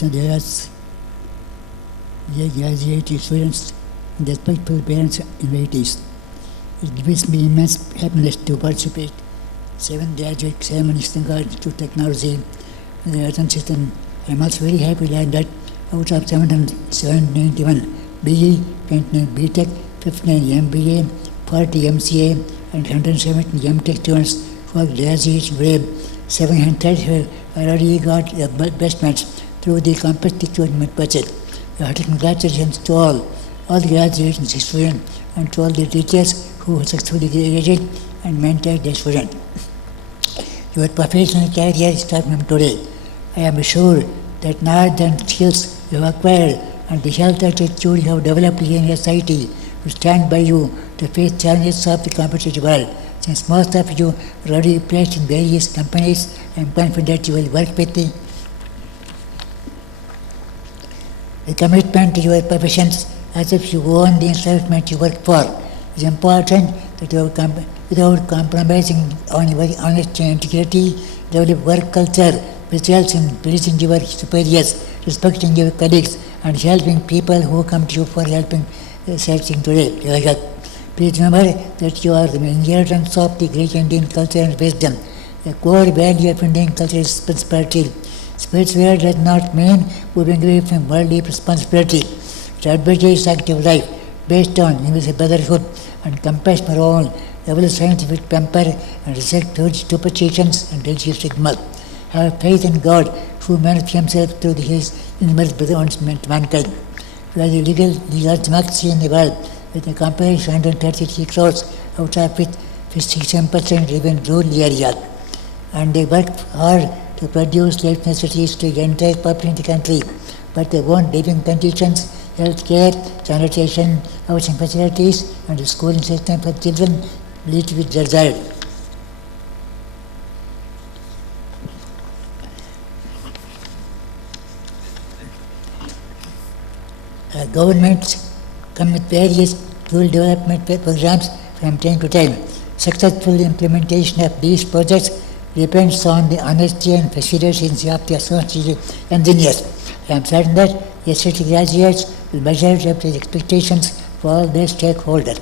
So there are graduate students and respectful parents and relatives. It gives me immense happiness to participate 7 graduate ceremonies regarding to technology and the earthen system. I am also very happy to learn that out of 791 BE, 29 BTech, 59 MBA, 40 MCA, and 170 MTech students who are graduating grade 735 already got the best match through the competitive tournament budget. Congratulations to all the graduating students and to all the teachers who successfully graduated and mentored the students. Your professional career starts from today. I am sure that knowledge and skills you have acquired and the health attitude you have developed in your society will stand by you to face challenges of the competitive world. Since most of you are already placed in various companies, I am confident you will work with the commitment to your professions as if you own the establishment you work for. It is important that you without compromising on your honesty and integrity, develop work culture which results in pleasing your superiors, respecting your colleagues, and helping people who come to you for helping searching today. Please remember that you are the inheritance of the great Indian culture and wisdom. The core value of Indian culture is spirituality. Spirituality does not mean moving away from worldly responsibility. It advocates active life based on universal brotherhood and compassion for all, level scientific temper and respect towards superstitions and religious stigma. Have faith in God who manifests himself through his innermost brotherhood to mankind. We are the legal democracy in the world with a population of 133 crores, out of which 57% live in rural areas. And they work hard to produce life necessities to the entire population of the country, but their own living conditions, health care, sanitation, housing facilities, and the schooling system for children lead to be desired. Governments come with various rural development programs from time to time. Successful implementation of these projects depends on the honesty and perseverance of the associated engineers. I am certain that SCT graduates will measure up to the expectations for all their stakeholders.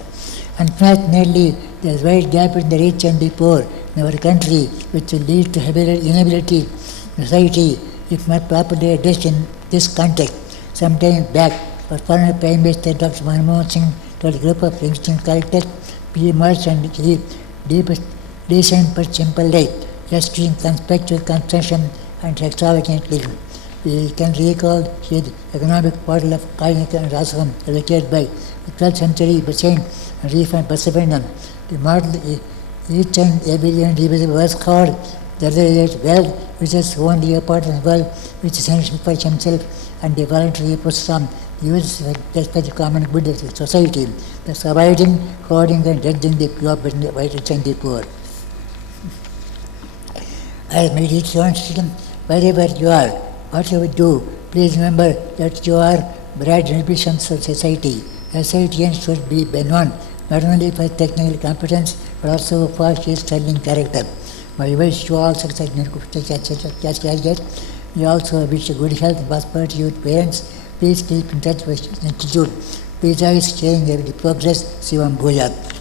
Unfortunately, there is a wide gap in the rich and the poor in our country, which will lead to inability in society if not properly addressed in this context. Some time back, our former Prime Minister Dr. Manmohan Singh told a group of youngsters characters, be immersed and live decent but simple life, just doing conspicuous consumption and extravagant living. We can recall his economic model of kindness and rasam advocated by the 12th century Hussain and Rifan Basavanam. The model is each and every individual works hard, the other is well, which is only a part of the world which is essential for himself, and the voluntary efforts from use just for the common good of the society, thus avoiding, hoarding and judging the pure between the rich and the poor. As my dear students, wherever you are, whatever you do, please remember that you are bright ambitions of society. Societies should be known not only for technical competence but also for his sterling character. I wish you all success in your We also wish good health and prosperity to your parents. Please keep in touch with the Institute. Please always sharing the progress. Shivam Bhojat.